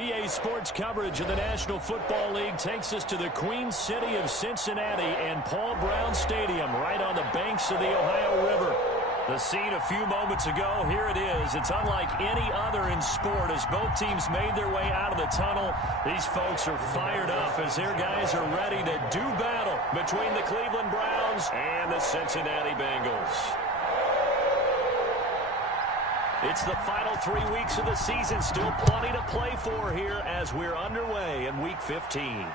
EA Sports coverage of the National Football League takes us to the Queen City of Cincinnati and Paul Brown Stadium right on the banks of the Ohio River. The scene a few moments ago, here it is. It's unlike any other in sport as both teams made their way out of the tunnel. These folks are fired up as their guys are ready to do battle between the Cleveland Browns and the Cincinnati Bengals. It's the final 3 weeks of the season. Still plenty to play for here as we're underway in Week 15.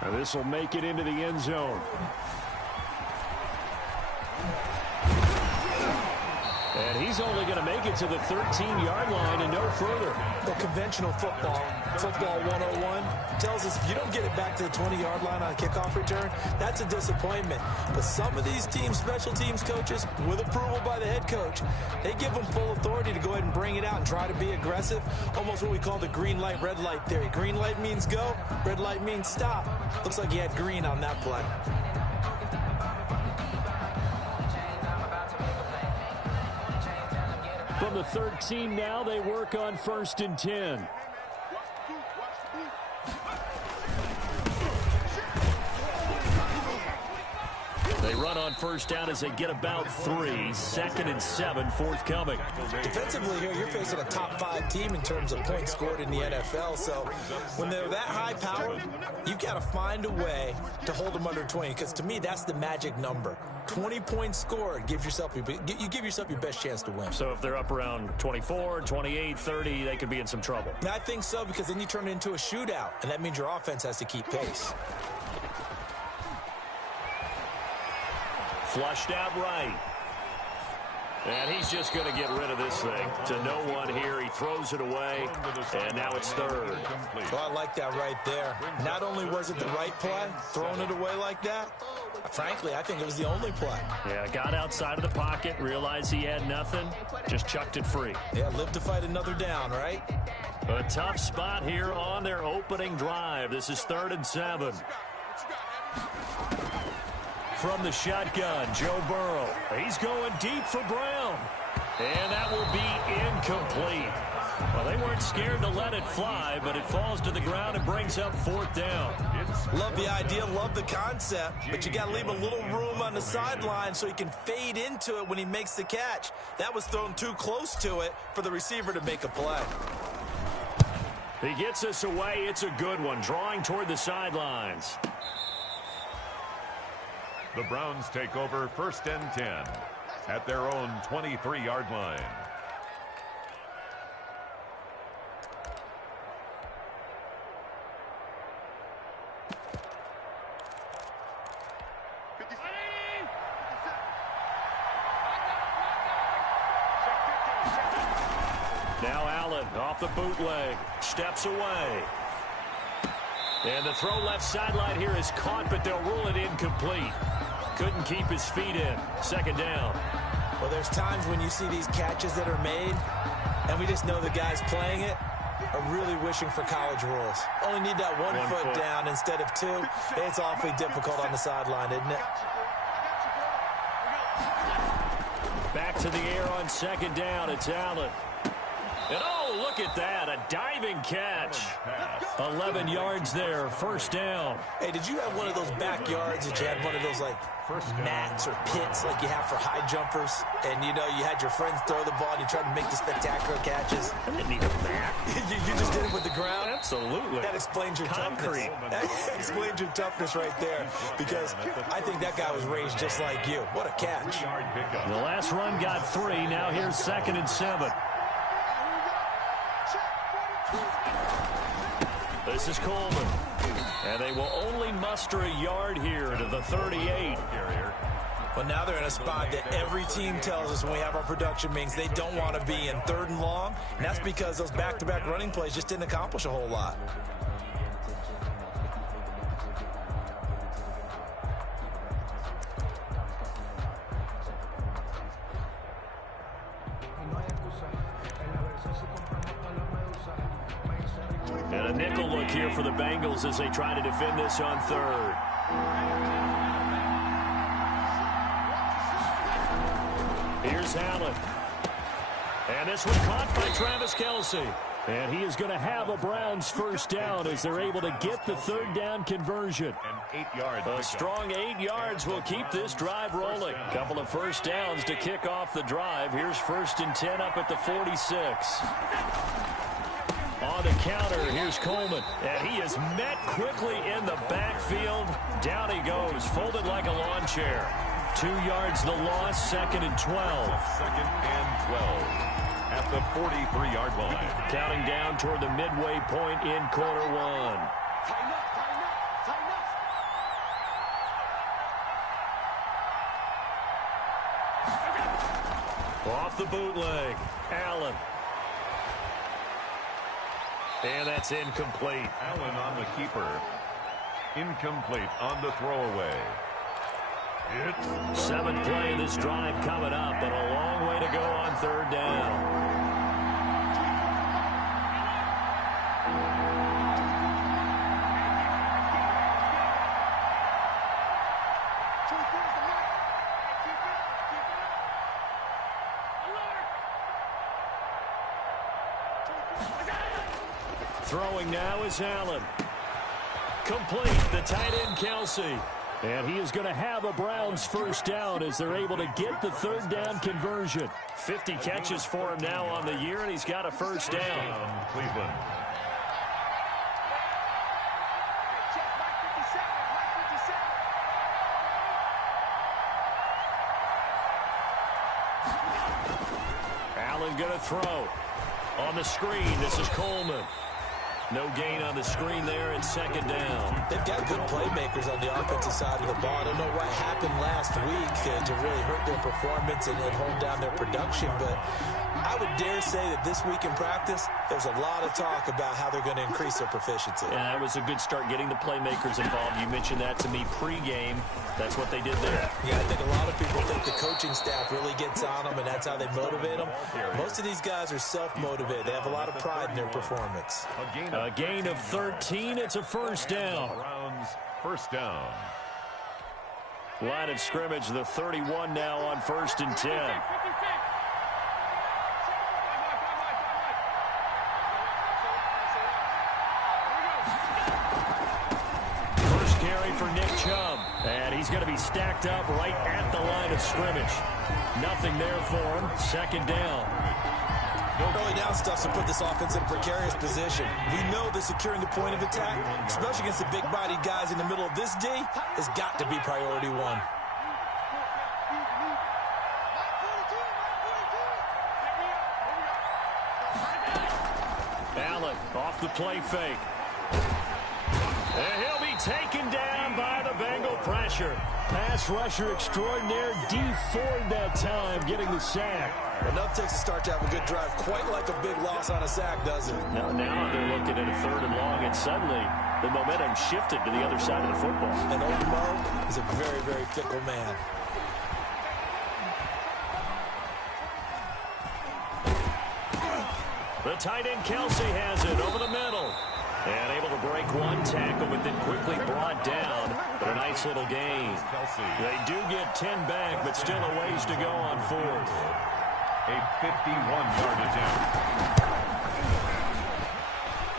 Now this will make it into the end zone. And he's only going to make it to the 13-yard line and no further. The conventional football 101, tells us if you don't get it back to the 20-yard line on a kickoff return, that's a disappointment. But some of these teams, special teams coaches, with approval by the head coach, they give them full authority to go ahead and bring it out and try to be aggressive. Almost what we call the green light, red light theory. Green light means go, red light means stop. Looks like he had green on that play. From the 13 now, they work on 1st and 10. They run on first down as they get about 3. 2nd and 7, forthcoming. Defensively here, you're facing a top 5 team in terms of points scored in the NFL. So when they're that high powered, you've got to find a way to hold them under 20. Because to me, that's the magic number. 20 points scored, you give yourself your best chance to win. So if they're up around 24, 28, 30, they could be in some trouble. I think so, because then you turn it into a shootout, and that means your offense has to keep pace. Flushed out right. And he's just going to get rid of this thing. To no one here. He throws it away. And now it's 3rd. Well, I like that right there. Not only was it the right play, throwing it away like that, frankly, I think it was the only play. Yeah, got outside of the pocket, realized he had nothing, just chucked it free. Yeah, live to fight another down, right? A tough spot here on their opening drive. This is 3rd and 7. From the shotgun, Joe Burrow. He's going deep for Brown. And that will be incomplete. Well, they weren't scared to let it fly, but it falls to the ground and brings up 4th down. Love the idea, love the concept, but you got to leave a little room on the sideline so he can fade into it when he makes the catch. That was thrown too close to it for the receiver to make a play. He gets us away. It's a good one, drawing toward the sidelines. The Browns take over 1st and 10 at their own 23-yard line. Now Allen off the bootleg, steps away. And the throw left sideline here is caught, but they'll rule it incomplete. Couldn't keep his feet in. 2nd down. Well, there's times when you see these catches that are made, and we just know the guys playing it are really wishing for college rules. Only need that one foot down instead of 2. It's awfully difficult on the sideline, isn't it? Back to the air on 2nd down. It's Allen. And oh, look at that. A diving catch. 11 yards there. 1st down. Hey, did you have one of those backyards that you had one of those, like, mats or pits like you have for high jumpers? And, you know, you had your friends throw the ball and you tried to make the spectacular catches? I didn't need a mat. you just did it with the ground? Absolutely. That explains your concrete. That explains your toughness right there, because I think that guy was raised just like you. What a catch. The last run got 3. Now here's 2nd and 7. This is Coleman. And they will only muster a yard here to the 38. Well, now they're in a spot that every team tells us when we have our production meetings they don't want to be in, 3rd and long. And that's because those back-to-back running plays just didn't accomplish a whole lot. And a nickel look here for the Bengals as they try to defend this on 3rd. Here's Allen. And this one caught by Travis Kelce. And he is going to have a Browns first down as they're able to get the third down conversion. And 8 yards. A strong 8 yards will keep this drive rolling. Couple of first downs to kick off the drive. Here's 1st and 10 up at the 46. On the counter, here's Coleman. And he is met quickly in the backfield. Down he goes, folded like a lawn chair. 2 yards the loss, 2nd and 12. 2nd and 12 at the 43-yard line. Counting down toward the midway point in quarter one. Off the bootleg, Allen. And that's incomplete. Allen on the keeper. Incomplete on the throwaway. It's 7th play of this drive coming up, but a long way to go on 3rd down. Throwing now is Allen. Complete, the tight end Kelsey. And he is going to have a Browns first down as they're able to get the third down conversion. 50 catches for him now on the year, and he's got a first down. Cleveland. Allen going to throw. On the screen, this is Coleman. No gain on the screen there, and 2nd down. They've got good playmakers on the offensive side of the ball. I don't know what happened last week to really hurt their performance and hold down their production, but I would dare say that this week in practice, there's a lot of talk about how they're going to increase their proficiency. And that was a good start getting the playmakers involved. You mentioned that to me pregame. That's what they did there. Yeah, I think a lot of people think the coaching staff really gets on them, and that's how they motivate them. Most of these guys are self-motivated. They have a lot of pride in their performance. A gain of 13. It's a first down. Browns first down. Line of scrimmage, the 31 now on 1st and 10. For Nick Chubb, and he's going to be stacked up right at the line of scrimmage. Nothing there for him. 2nd down. Early down stuff to put this offense in a precarious position. We know that securing the point of attack, especially against the big-bodied guys in the middle of this D, has got to be priority one. Allen off the play fake. And he'll be taken down by the Bengal pressure. Pass rusher extraordinaire, D Ford that time, getting the sack. Enough takes to start to have a good drive, quite like a big loss on a sack, doesn't it? Now they're looking at a 3rd and long, and suddenly the momentum shifted to the other side of the football. And old Mo is a very, very fickle man. The tight end Kelsey has it over the middle. And able to break one tackle, but then quickly brought down. But a nice little gain. They do get 10 back, but still a ways to go on 4th. A 51-yard attempt.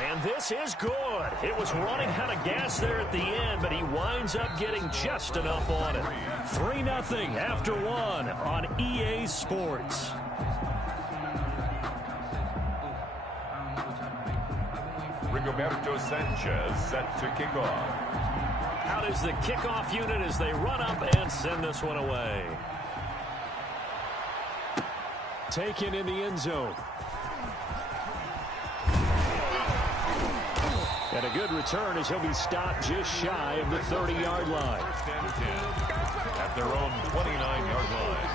And this is good. It was running out of gas there at the end, but he winds up getting just enough on it. 3-0 after 1 on EA Sports. Rigoberto Sanchez set to kick off. Out is the kickoff unit as they run up and send this one away. Taken in the end zone. And a good return as he'll be stopped just shy of the 30-yard line. First and 10 at their own 29-yard line.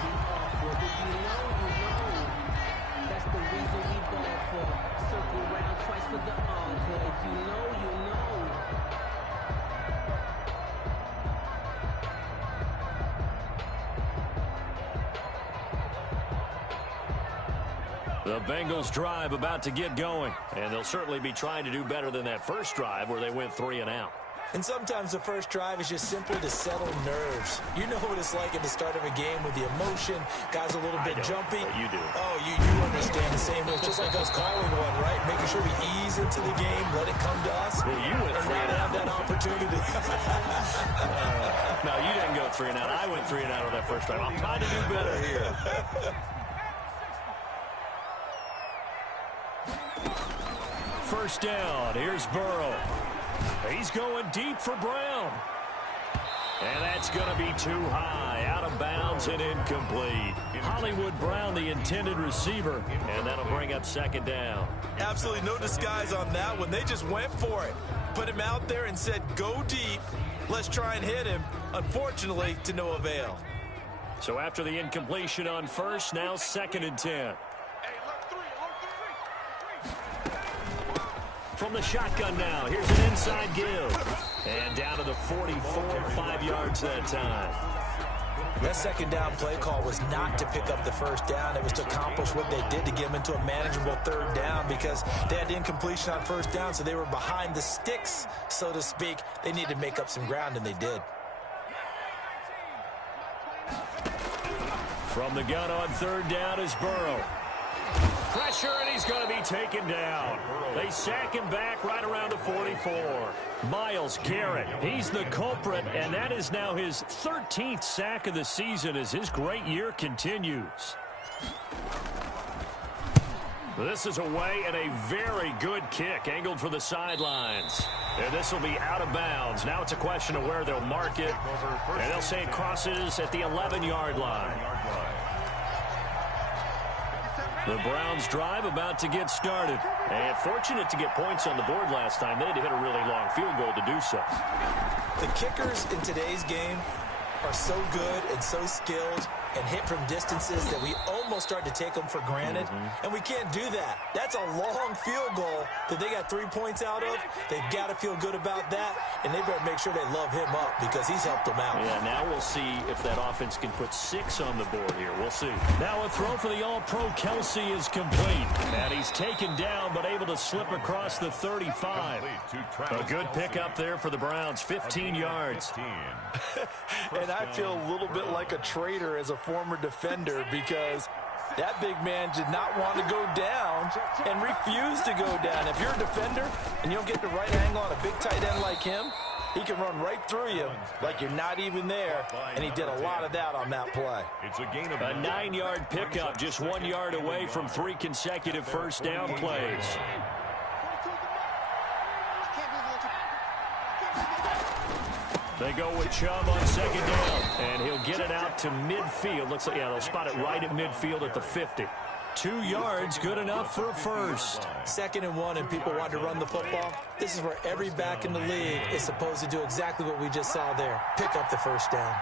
That's the reason we ball for. Circle round twice for the encore. If you know, you know. The Bengals drive about to get going, and they'll certainly be trying to do better than that first drive where they went 3 and out. And sometimes the first drive is just simply to settle nerves. You know what it's like at the start of a game with the emotion, guys a little bit jumpy. You do. Oh, you understand the same way. It's just like us calling one, right? Making sure we ease into the game, let it come to us. Well, you went and 3 and out. Have that opportunity. No, you didn't go 3 and out. I went 3 and out on that first drive. I'm trying to do better here. First down. Here's Burrow. He's going deep for Brown. And that's going to be too high. Out of bounds and incomplete. Hollywood Brown, the intended receiver. And that'll bring up second down. Absolutely no disguise on that one. They just went for it. Put him out there and said, go deep. Let's try and hit him. Unfortunately, to no avail. So after the incompletion on first, now 2nd and 10. From the shotgun now, here's an inside give. And down to the 44, 5 yards that time. That second down play call was not to pick up the first down. It was to accomplish what they did to get them into a manageable third down because they had incompletion on first down, so they were behind the sticks, so to speak. They needed to make up some ground, and they did. From the gun on third down is Burrow. Pressure, and he's going to be taken down. They sack him back right around the 44. Myles Garrett, he's the culprit, and that is now his 13th sack of the season as his great year continues. This is away and a very good kick, angled for the sidelines. And this will be out of bounds. Now it's a question of where they'll mark it, and they'll say it crosses at the 11-yard line. The Browns drive about to get started. And fortunate to get points on the board last time. They had to hit a really long field goal to do so. The kickers in today's game are so good and so skilled and hit from distances that we almost start to take them for granted. And we can't do that. That's a long field goal that they got 3 points out of. They've got to feel good about that, and they better make sure they love him up because he's helped them out. Yeah, now we'll see if that offense can put 6 on the board here. We'll see. Now a throw for the All-Pro Kelsey is complete. And he's taken down but able to slip across the 35. A good pickup there for the Browns, 15 yards. And I feel a little bit like a traitor as a former defender because that big man did not want to go down and refused to go down. If you're a defender and you don't get the right angle on a big tight end like him, he can run right through you like you're not even there, and he did a lot of that on that play. It's a gain of A 9-yard pickup, just 1 yard away from 3 consecutive first down plays. They go with Chubb on second down, and he'll get it out to midfield. Looks like, yeah, they'll spot it right at midfield at the 50. 2 yards, good enough for a first. 2nd and 1, and people want to run the football. This is where every back in the league is supposed to do exactly what we just saw there. Pick up the first down.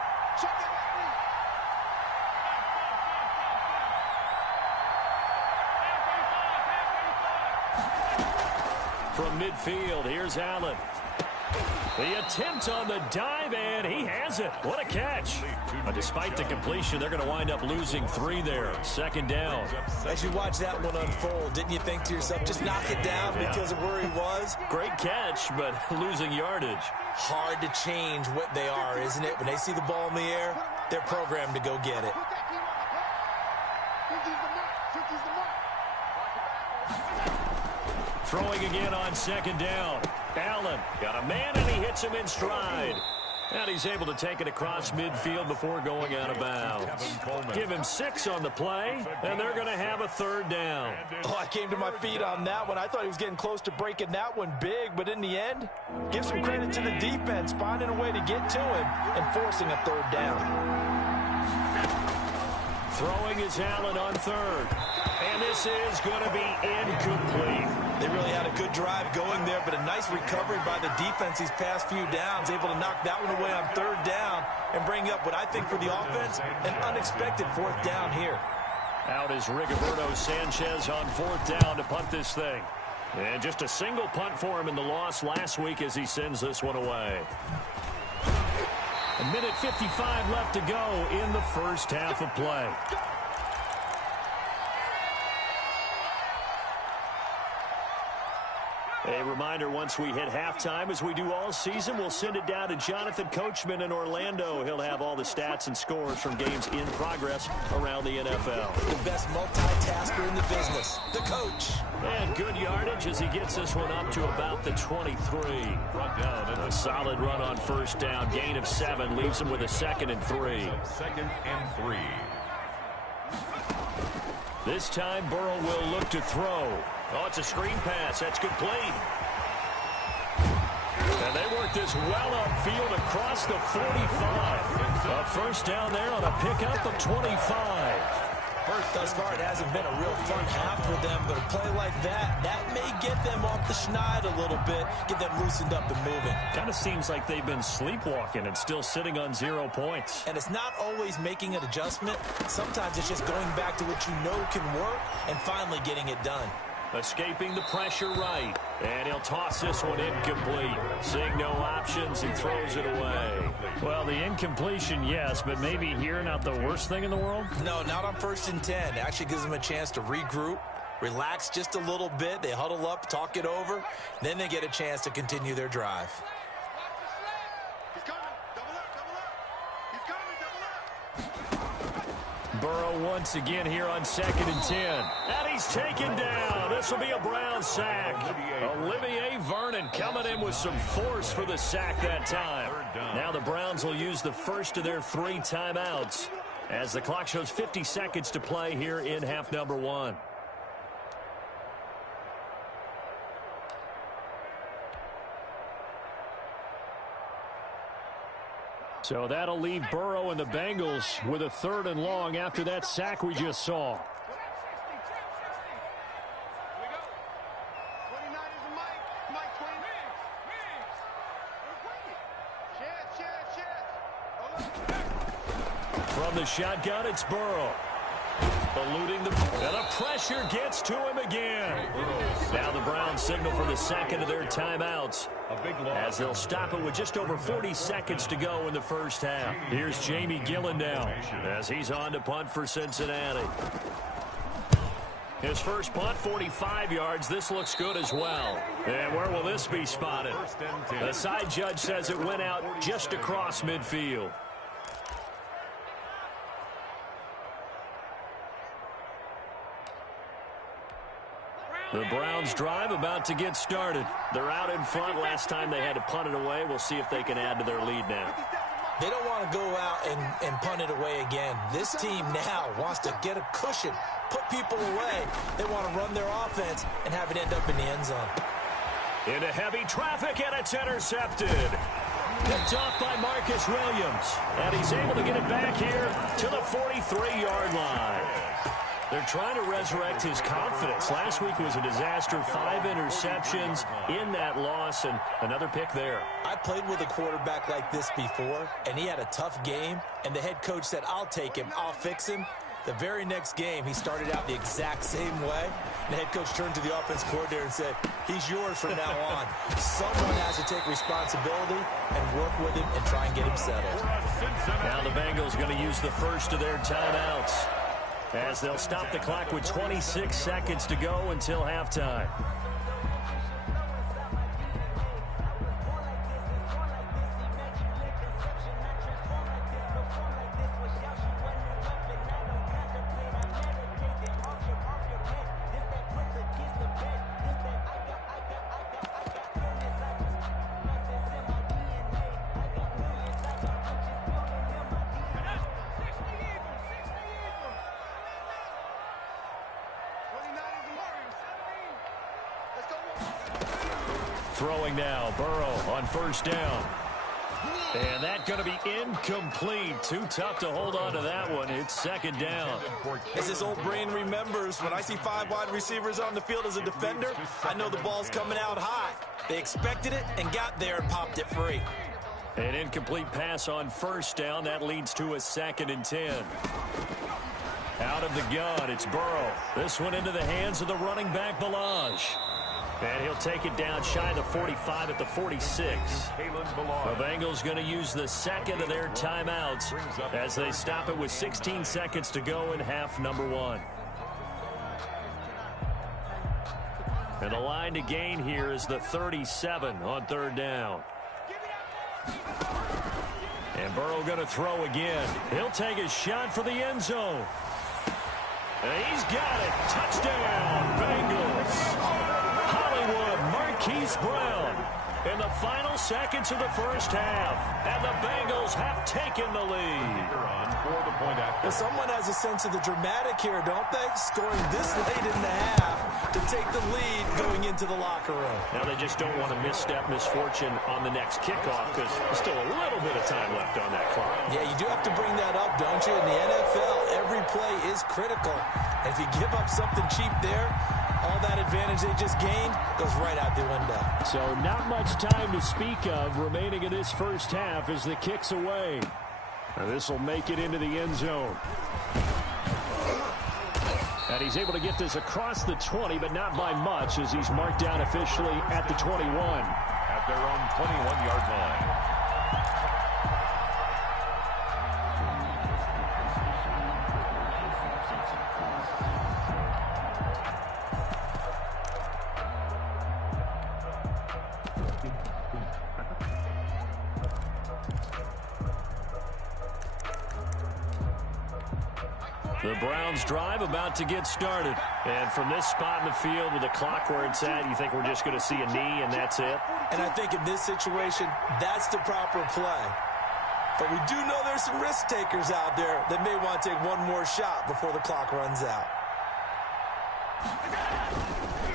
From midfield, here's Allen. The attempt on the dive, and he has it. What a catch. But despite the completion, they're going to wind up losing 3 there. Second down. As you watch that one unfold, didn't you think to yourself, just knock it down because of where he was? Great catch, but losing yardage. Hard to change what they are, isn't it? When they see the ball in the air, they're programmed to go get it. Throwing again on second down. Allen got a man, and he hits him in stride. And he's able to take it across midfield before going out of bounds. Give him 6 on the play, and they're going to have a third down. Oh, I came to my feet on that one. I thought he was getting close to breaking that one big, but in the end, give some credit to the defense, finding a way to get to him and forcing a third down. Throwing is Allen on third. And this is going to be incomplete. They really had a good drive going there, but a nice recovery by the defense these past few downs, able to knock that one away on third down and bring up what I think for the offense, an unexpected 4th down here. Out is Rigoberto Sanchez on 4th down to punt this thing. And just a single punt for him in the loss last week as he sends this one away. A minute 55 left to go in the first half of play. A reminder, once we hit halftime, as we do all season, we'll send it down to Jonathan Coachman in Orlando. He'll have all the stats and scores from games in progress around the NFL. The best multitasker in the business, the coach. And good yardage as he gets this one up to about the 23. A solid run on first down. Gain of 7 leaves him with a 2nd and 3. 2nd and 3. This time, Burrow will look to throw. Oh, it's a screen pass. That's complete. And they work this well upfield across the 45. A first down there on a pickup of 25. Thus far, it hasn't been a real fun half for them, but a play like that may get them off the schneid a little bit, get them loosened up and moving. Kind of seems like they've been sleepwalking and still sitting on 0 points. And it's not always making an adjustment. Sometimes it's just going back to what you know can work and finally getting it done. Escaping the pressure right. And he'll toss this one incomplete. Seeing no options, he throws it away. Well, the incompletion, yes, but maybe here not the worst thing in the world? No, not on 1st and 10. It actually gives them a chance to regroup, relax just a little bit. They huddle up, talk it over. Then they get a chance to continue their drive. Burrow once again here on 2nd and 10. And he's taken down. This will be a Brown sack. Olivier Vernon coming in with some force for the sack that time. Now the Browns will use the first of their 3 timeouts as the clock shows 50 seconds to play here in half number 1. So that'll leave Burrow and the Bengals with a 3rd and long after that sack we just saw. From the shotgun, it's Burrow. Eluding the... And the pressure gets to him again. Now the Browns signal for the 2nd of their timeouts, as they'll stop it with just over 40 seconds to go in the first half. Here's Jamie Gillen now as he's on to punt for Cincinnati. His first punt, 45 yards. This looks good as well. And where will this be spotted? The side judge says it went out just across midfield. The Browns drive about to get started. They're out in front. Last time they had to punt it away. We'll see if they can add to their lead now. They don't want to go out and punt it away again. This team now wants to get a cushion, put people away. They want to run their offense and have it end up in the end zone. Into heavy traffic, and it's intercepted. Picked off by Marcus Williams. And he's able to get it back here to the 43-yard line. They're trying to resurrect his confidence. Last week was a disaster. 5 interceptions in that loss, and another pick there. I played with a quarterback like this before, and he had a tough game, and the head coach said, I'll take him, I'll fix him. The very next game, he started out the exact same way. The head coach turned to the offense coordinator and said, he's yours from now on. Someone has to take responsibility and work with him and try and get him settled. Now the Bengals going to use the first of their timeouts, as they'll stop the clock with 26 seconds to go until halftime. Throwing now, Burrow on first down. And that's going to be incomplete. Too tough to hold on to that one. It's 2nd down. As his old brain remembers, when I see 5 wide receivers on the field as a defender, I know the ball's coming out high. They expected it and got there and popped it free. An incomplete pass on first down. That leads to a 2nd and 10. Out of the gun, it's Burrow. This one into the hands of the running back, Balaj. And he'll take it down shy of the 45 at the 46. The Bengals going to use the 2nd of their timeouts as they stop it with 16 seconds to go in half number 1. And the line to gain here is the 37 on third down. And Burrow going to throw again. He'll take a shot for the end zone. And he's got it. Touchdown, Bengals. Hollywood Marquise Brown in the final seconds of the first half. And the Bengals have taken the lead. Well, someone has a sense of the dramatic here, don't they? Scoring this late in the half to take the lead going into the locker room. Now they just don't want to misstep misfortune on the next kickoff because there's still a little bit of time left on that clock. Yeah, you do have to bring that up, don't you? In the NFL, every play is critical. And if you give up something cheap there, all that advantage they just gained goes right out the window. So not much time to speak of remaining in this first half as the kick's away. This will make it into the end zone. And he's able to get this across the 20, but not by much as he's marked down officially at the 21. At their own 21-yard line. The Browns drive about to get started. And from this spot in the field with the clock where it's at, you think we're just going to see a knee and that's it? And I think in this situation, that's the proper play. But we do know there's some risk takers out there that may want to take one more shot before the clock runs out.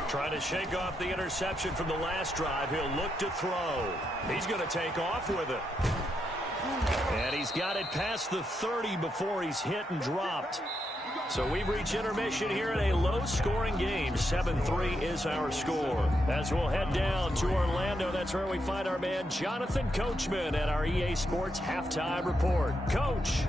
Trying to shake off the interception from the last drive. He'll look to throw. He's going to take off with it. And he's got it past the 30 before he's hit and dropped. So we've reached intermission here in a low-scoring game. 7-3 is our score. As we'll head down to Orlando, that's where we find our man Jonathan Coachman at our EA Sports Halftime Report. Coach.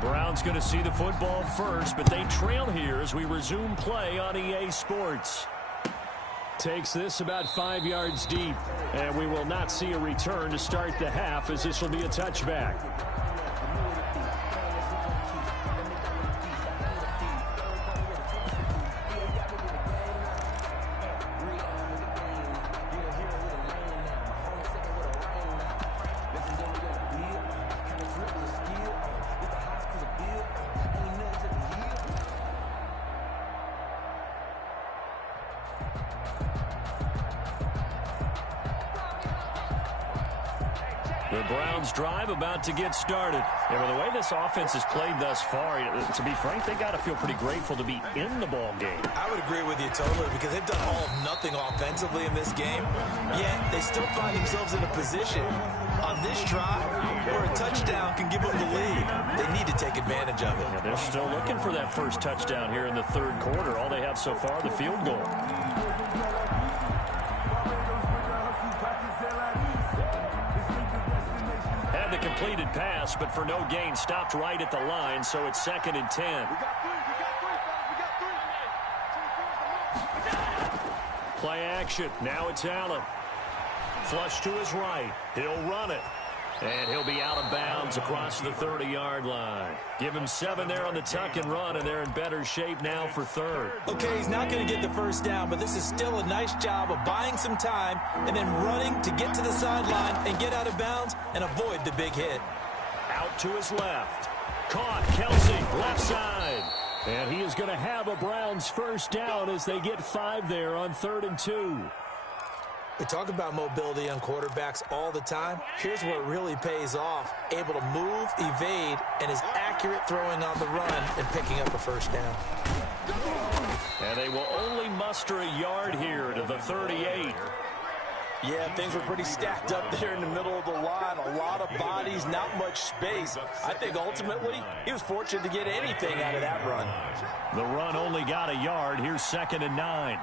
Browns going to see the football first, but they trail here as we resume play on EA Sports. Takes this about 5 yards deep, and we will not see a return to start the half as this will be a touchback. The Browns drive about to get started. Yeah, but the way this offense has played thus far, to be frank, they got to feel pretty grateful to be in the ball game. I would agree with you totally because they've done all of nothing offensively in this game, yet they still find themselves in a position on this drive where a touchdown can give them the lead. They need to take advantage of it. Yeah, they're still looking for that first touchdown here in the third quarter. All they have so far, the field goal. The completed pass, but for no gain, stopped right at the line, so it's 2nd and 10. Play action. Now it's Allen. Flush to his right. He'll run it. And he'll be out of bounds across the 30-yard line. Give him 7 there on the tuck and run, and they're in better shape now for third. Okay, he's not going to get the first down, but this is still a nice job of buying some time and then running to get to the sideline and get out of bounds and avoid the big hit. Out to his left. Caught. Kelsey, left side. And he is going to have a Browns first down as they get 5 there on 3rd and 2. We talk about mobility on quarterbacks all the time. Here's where it really pays off. Able to move, evade, and is accurate throwing on the run and picking up a first down. And they will only muster a yard here to the 38. Yeah, things were pretty stacked up there in the middle of the line. A lot of bodies, not much space. I think ultimately he was fortunate to get anything out of that run. The run only got a yard. Here's 2nd and 9.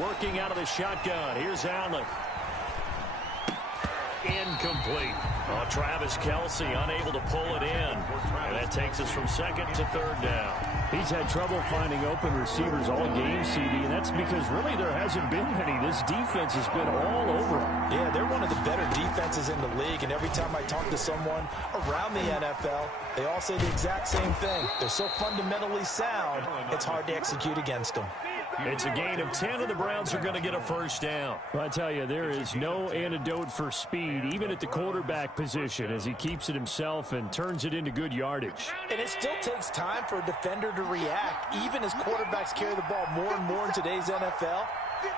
Working out of the shotgun. Here's Allen. incomplete. Oh, Travis Kelce unable to pull it in. And that takes us from second to third down. He's had trouble finding open receivers all game, CD, and that's because really there hasn't been many. This defense has been all over him. Yeah, they're one of the better defenses in the league, and every time I talk to someone around the NFL, they all say the exact same thing. They're so fundamentally sound, it's hard to execute against them. It's a gain of 10, and the Browns are going to get a first down. Well, I tell you, there is no antidote for speed, even at the quarterback position, as he keeps it himself and turns it into good yardage. And it still takes time for a defender to react, even as quarterbacks carry the ball more and more in today's NFL.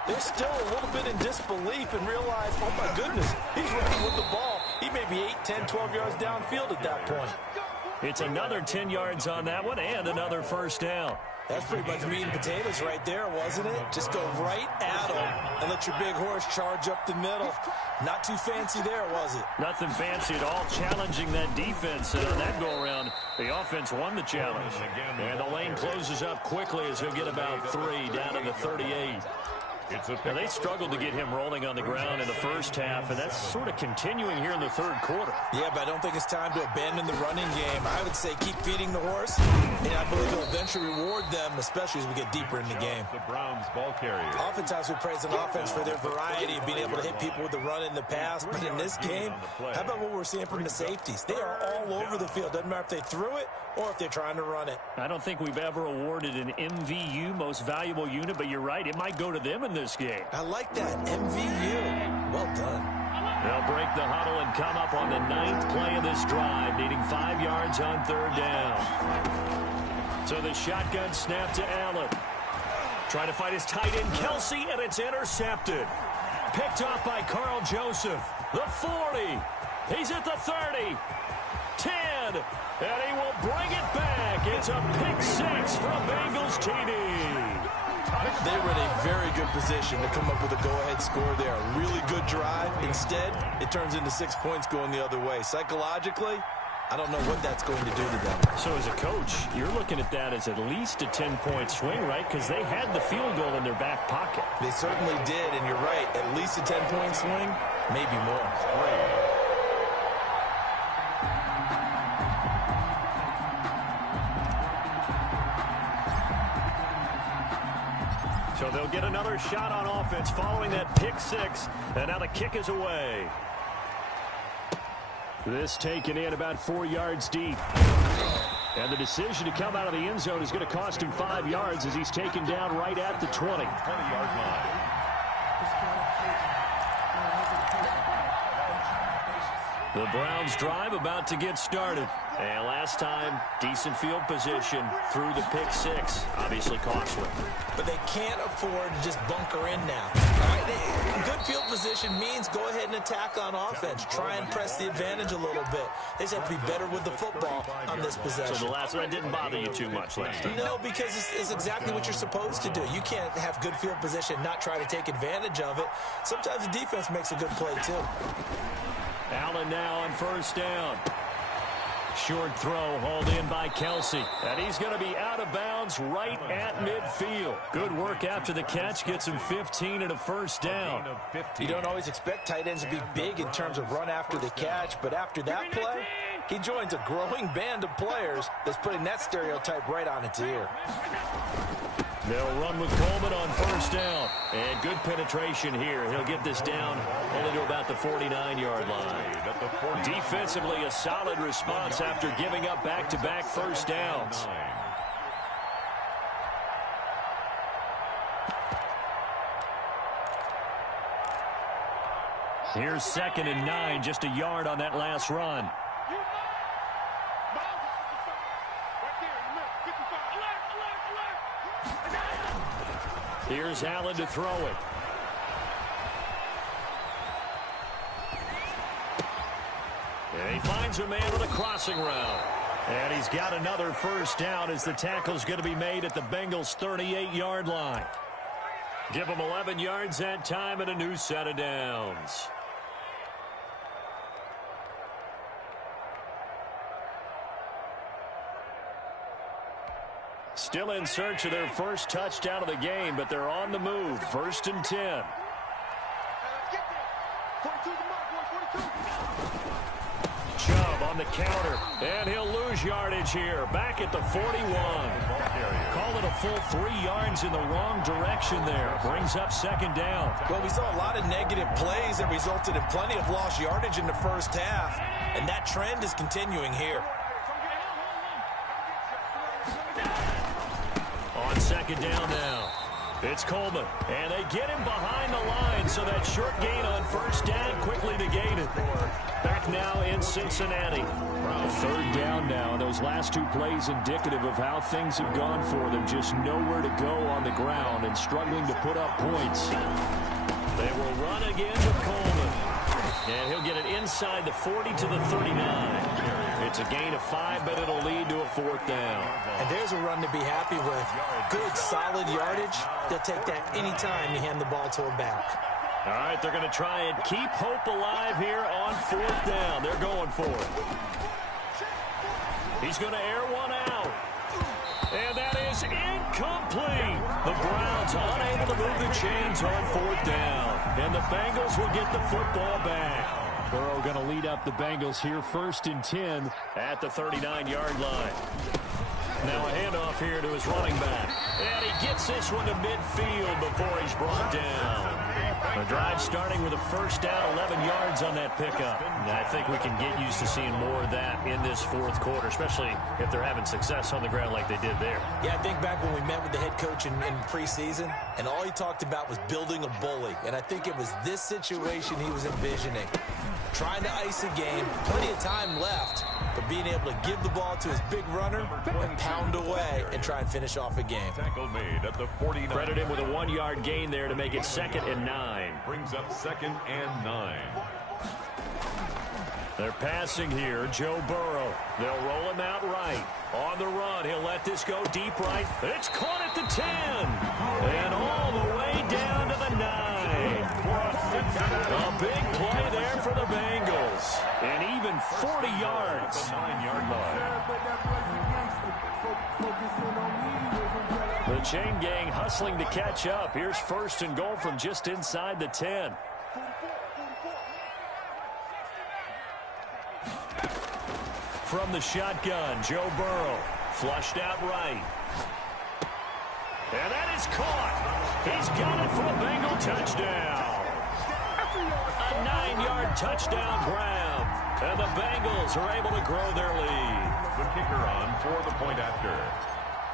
They're still a little bit in disbelief and realize, oh my goodness, he's running with the ball. He may be 8, 10, 12 yards downfield at that point. It's another 10 yards on that one and another first down. That's pretty much meat and potatoes right there, wasn't it? Just go right at them and let your big horse charge up the middle. Not too fancy there, was it? Nothing fancy at all, challenging that defense. And on that go-around, the offense won the challenge. And the lane closes up quickly as he'll get about 3 down to the 38. Now, they struggled to get him rolling on the ground in the first half, and that's sort of continuing here in the third quarter. Yeah, but I don't think it's time to abandon the running game. I would say keep feeding the horse, and I believe it'll eventually reward them, especially as we get deeper in the game. The Browns ball carrier. Oftentimes we praise an offense for their variety of being able to hit people with the run in the pass, but in this game, how about what we're seeing from the safeties? They are all over the field. Doesn't matter if they threw it or if they're trying to run it. I don't think we've ever awarded an MVU, most valuable unit, but you're right, it might go to them in this game. I like that, MVU. Well done. They'll break the huddle and come up on the 9th play of this drive, needing 5 yards on third down. So the shotgun snap to Allen. Trying to find his tight end, Kelce, and it's intercepted. Picked off by Carl Joseph. The 40. He's at the 30. 10. And he will bring it back. It's a pick 6 from Bengals TD. They were in a very good position to come up with a go-ahead score there. A really good drive. Instead, it turns into 6 points going the other way. Psychologically, I don't know what that's going to do to them. So as a coach, you're looking at that as at least a 10-point swing, right? Because they had the field goal in their back pocket. They certainly did, and you're right. At least a 10-point swing, maybe more. So they'll get another shot on offense following that pick 6, and now the kick is away. This taken in about 4 yards deep. And the decision to come out of the end zone is going to cost him 5 yards as he's taken down right at the 20. 20-yard line. The Browns drive about to get started. And last time, decent field position through the pick 6. Obviously costly. But they can't afford to just bunker in now. All right, good field position means go ahead and attack on offense. Try and press the advantage a little bit. They just have to be better with the football on this possession. So the last one didn't bother you too much last time? No, because it's exactly what you're supposed to do. You can't have good field position, not try to take advantage of it. Sometimes the defense makes a good play, too. Allen now on first down. Short throw hauled in by Kelce. And he's going to be out of bounds right at midfield. Good work after the catch. Gets him 15 and a first down. You don't always expect tight ends to be big in terms of run after the catch, but after that play, he joins a growing band of players that's putting that stereotype right on its ear. They'll run with Coleman on first down. And good penetration here. He'll get this down only to about the 49-yard line. Defensively, a solid response after giving up back-to-back first downs. Here's 2nd and 9, just a yard on that last run. Here's Allen to throw it. And he finds a man with a crossing route. And he's got another first down as the tackle's going to be made at the Bengals' 38-yard line. Give them 11 yards that time and a new set of downs. Still in search of their first touchdown of the game, but they're on the move. 1st and 10. Chubb on the counter, and he'll lose yardage here. Back at the 41. Call it a full 3 yards in the wrong direction there. Brings up second down. Well, we saw a lot of negative plays that resulted in plenty of lost yardage in the first half, and that trend is continuing here. On second down now, it's Coleman, and they get him behind the line, so that short gain on first down quickly negated. Back now in Cincinnati. Third down now. Those last 2 plays indicative of how things have gone for them. Just nowhere to go on the ground and struggling to put up points. They will run again with Coleman. And he'll get it inside the 40 to the 39. It's a gain of 5, but it'll lead to a 4th down. And there's a run to be happy with. Good, solid yardage. They'll take that anytime you hand the ball to a back. All right, they're going to try and keep hope alive here on 4th down. They're going for it. He's going to air one out. And that is incomplete. The Browns unable to move the chains on 4th down. And the Bengals will get the football back. Burrow going to lead up the Bengals here, 1st and 10 at the 39-yard line. Now a handoff here to his running back. And he gets this one to midfield before he's brought down. The drive starting with a first down, 11 yards on that pickup. And I think we can get used to seeing more of that in this 4th quarter, especially if they're having success on the ground like they did there. Yeah, I think back when we met with the head coach in preseason, and all he talked about was building a bully. And I think it was this situation he was envisioning. Trying to ice a game, plenty of time left, but being able to give the ball to his big runner and pound away and try and finish off a game. Tackle made at the 49. Credit him with a 1-yard gain there to make it 2nd and 9. Brings up 2nd and 9. They're passing here, Joe Burrow. They'll roll him out right. On the run, he'll let this go deep right. It's caught at the 10. And all the way down to the 9. A big play there for the Bengals. And even 40 yards. The 9-yard line. The chain gang hustling to catch up. Here's 1st and goal from just inside the 10. From the shotgun, Joe Burrow. Flushed out right. And that is caught. He's got it for a Bengal touchdown. A 9-yard touchdown grab. And the Bengals are able to grow their lead. The kicker on for the point after.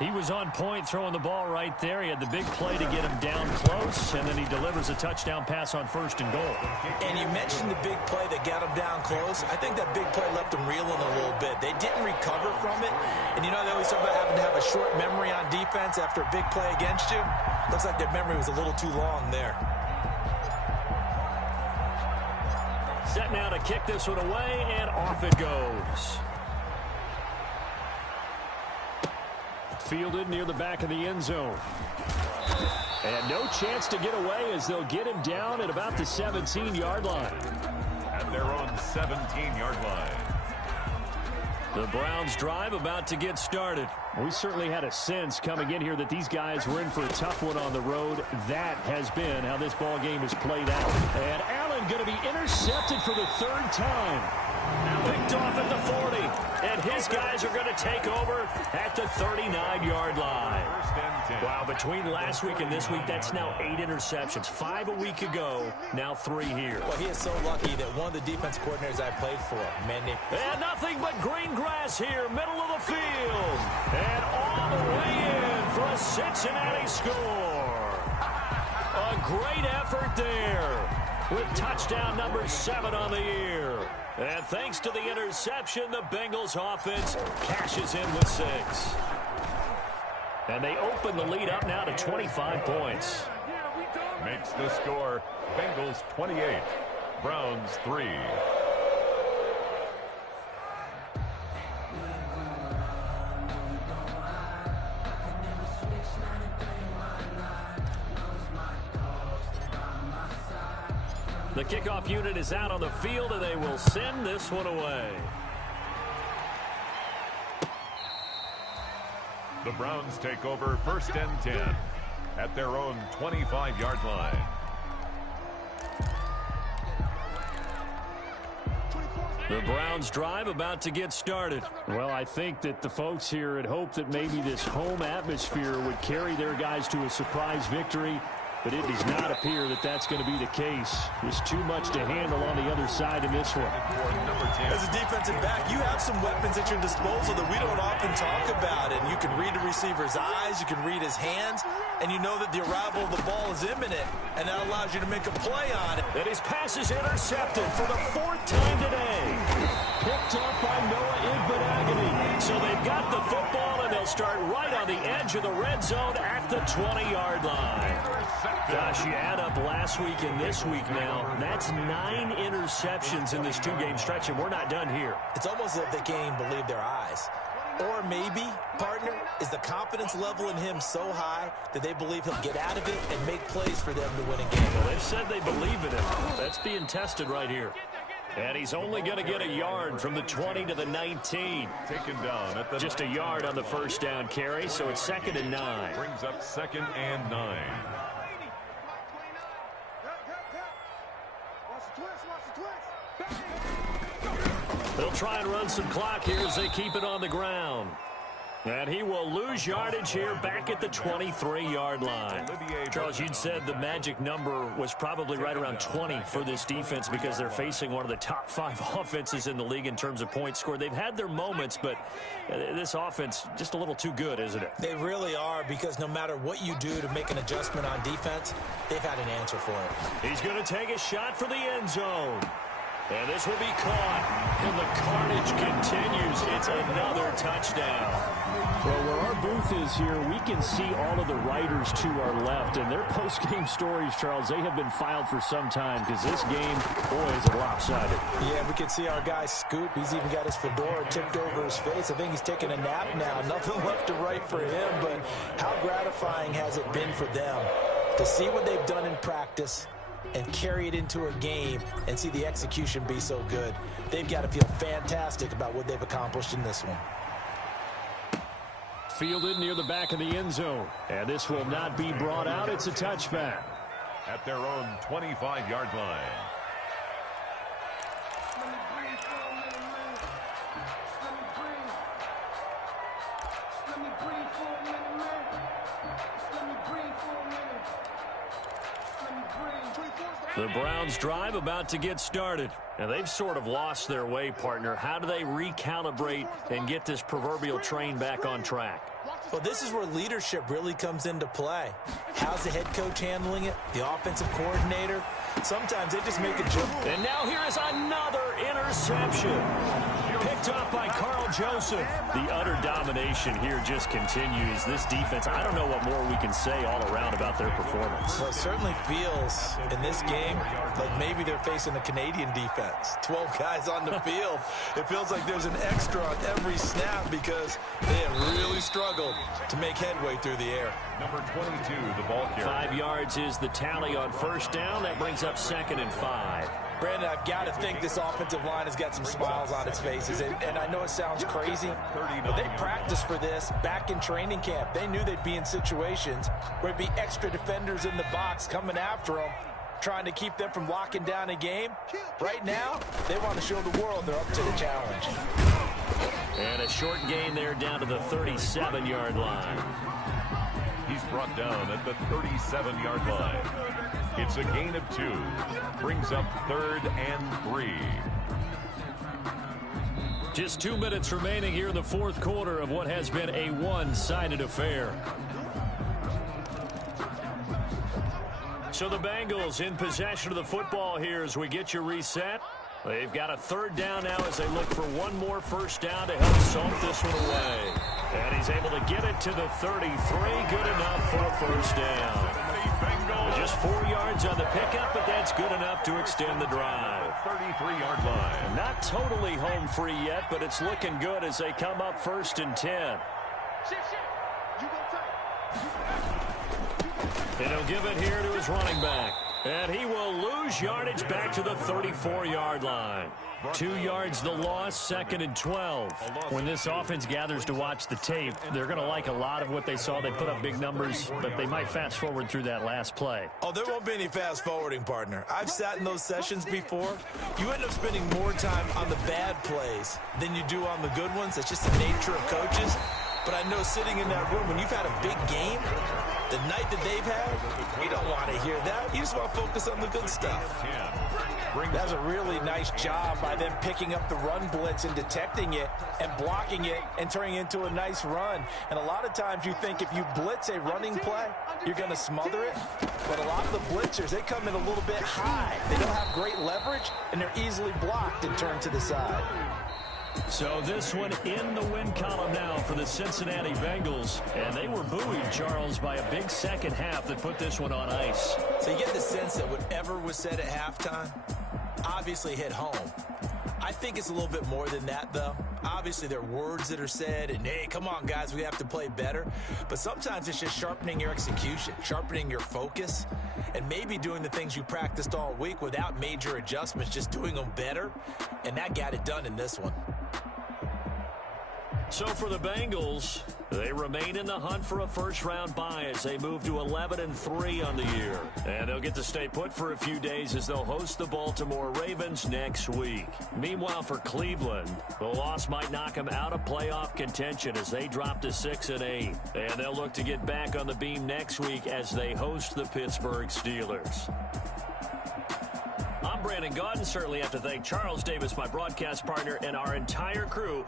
He was on point throwing the ball right there. He had the big play to get him down close, and then he delivers a touchdown pass on 1st and goal. And you mentioned the big play that got him down close. I think that big play left him reeling a little bit. They didn't recover from it. And you know, they always talk about having to have a short memory on defense after a big play against you. Looks like their memory was a little too long there. Set now to kick this one away, and off it goes. Fielded near the back of the end zone. And no chance to get away as they'll get him down at about the 17-yard line. At their own 17-yard line. The Browns drive about to get started. We certainly had a sense coming in here that these guys were in for a tough one on the road. That has been how this ball game has played out. And Allen going to be intercepted for the 3rd time. Picked off at the 40. And his guys are going to take over at the 39-yard line. Wow, between last week and this week, that's now 8 interceptions. 5 a week ago, now 3 here. Well, he is so lucky that one of the defense coordinators I played for, Mandy. And nothing but green grass here, middle of the field. And all the way in for a Cincinnati score. A great effort there with touchdown number 7 on the year. And thanks to the interception, the Bengals offense cashes in with 6. And they open the lead up now to 25 points. Makes the score Bengals 28, Browns 3. The kickoff unit is out on the field, and they will send this one away. The Browns take over 1st and 10 at their own 25-yard line. The Browns drive about to get started. Well, I think that the folks here had hoped that maybe this home atmosphere would carry their guys to a surprise victory, but it does not appear that that's going to be the case. There's too much to handle on the other side in this one. As a defensive back, you have some weapons at your disposal that we don't often talk about. And you can read a receiver's eyes, you can read his hands, and you know that the arrival of the ball is imminent, and that allows you to make a play on it. And his pass is intercepted for the 4th time today. Picked up by Noah Igbenogany. So they've got the football, and they'll start right on the edge of the red zone at the 20-yard line. Gosh, you add up last week and this week now. That's 9 interceptions in this 2-game stretch, and we're not done here. It's almost as if they can't even believe their eyes. Or maybe, partner, is the confidence level in him so high that they believe he'll get out of it and make plays for them to win a game. Well, they've said they believe in him. That's being tested right here. And he's only going to get a yard from the 20 to the 19. Taken down at the just a yard on the first down carry, so it's 2nd and 9. Brings up 2nd and 9. They'll try and run some clock here as they keep it on the ground. And he will lose yardage here back at the 23-yard line. Charles, you'd said the magic number was probably right around 20 for this defense because they're facing one of the top 5 offenses in the league in terms of points scored. They've had their moments, but this offense just a little too good, isn't it? They really are, because no matter what you do to make an adjustment on defense, they've had an answer for it. He's going to take a shot for the end zone. And this will be caught, and the carnage continues. It's another touchdown. Well, where our booth is here, we can see all of the writers to our left, and their post-game stories, Charles, they have been filed for some time because this game, boy, is it lopsided. Yeah, we can see our guy Scoop. He's even got his fedora tipped over his face. I think he's taking a nap now. Nothing left to write for him, but how gratifying has it been for them to see what they've done in practice and carry it into a game and see the execution be so good. They've got to feel fantastic about what they've accomplished in this one. Fielded near the back of the end zone. And this will not be brought out. It's a touchback. At their own 25-yard line. The Browns drive about to get started. And they've sort of lost their way, partner. How do they recalibrate and get this proverbial train back on track? Well, this is where leadership really comes into play. How's the head coach handling it? The offensive coordinator? Sometimes they just make a jump. And now here is another interception. Picked up by Carl Joseph. The utter domination here just continues. This defense, I don't know what more we can say all around about their performance. Well, it certainly feels in this game like maybe they're facing the Canadian defense. 12 guys on the field. It feels like there's an extra on every snap because they have really struggled to make headway through the air. Number 22, the ball carrier. 5 yards is the tally on first down. That brings up 2nd and 5. Brandon, I've got to think this offensive line has got some smiles on its faces. And I know it sounds crazy, but they practiced for this back in training camp. They knew they'd be in situations where it'd be extra defenders in the box coming after them, trying to keep them from locking down a game. Right now, they want to show the world they're up to the challenge. And a short gain there down to the 37-yard line. He's brought down at the 37-yard line. It's a gain of 2. Brings up 3rd and 3. Just 2 minutes remaining here in the 4th quarter of what has been a one-sided affair. So the Bengals in possession of the football here as we get you reset. They've got a 3rd down now as they look for one more first down to help salt this one away. And he's able to get it to the 33. Good enough for a first down. Just 4 yards on the pickup, but that's good enough to extend the drive. 33-yard line. Not totally home free yet, but it's looking good as they come up 1st and 10. And he'll give it here to his running back. And he will lose yardage back to the 34-yard line. 2 yards the loss, 2nd and 12. When this offense gathers to watch the tape, they're going to like a lot of what they saw. They put up big numbers, but they might fast forward through that last play. Oh, there won't be any fast forwarding, partner. I've sat in those sessions before. You end up spending more time on the bad plays than you do on the good ones. That's just the nature of coaches. But I know sitting in that room, when you've had a big game, the night that they've had, you don't want to hear that. You just want to focus on the good stuff. That's a really nice job by them picking up the run blitz and detecting it and blocking it and turning it into a nice run. And a lot of times you think if you blitz a running play, you're going to smother it. But a lot of the blitzers, they come in a little bit high. They don't have great leverage, and they're easily blocked and turned to the side. So this one in the win column now for the Cincinnati Bengals. And they were buoyed, Charles, by a big second half that put this one on ice. So you get the sense that whatever was said at halftime obviously hit home. I think it's a little bit more than that, though. Obviously, there are words that are said, and, hey, come on, guys, we have to play better. But sometimes it's just sharpening your execution, sharpening your focus, and maybe doing the things you practiced all week without major adjustments, just doing them better. And that got it done in this one. So for the Bengals, they remain in the hunt for a first-round bye as they move to 11-3 on the year. And they'll get to stay put for a few days as they'll host the Baltimore Ravens next week. Meanwhile, for Cleveland, the loss might knock them out of playoff contention as they drop to 6-8. And they'll look to get back on the beam next week as they host the Pittsburgh Steelers. I'm Brandon Gaudin. Certainly have to thank Charles Davis, my broadcast partner, and our entire crew.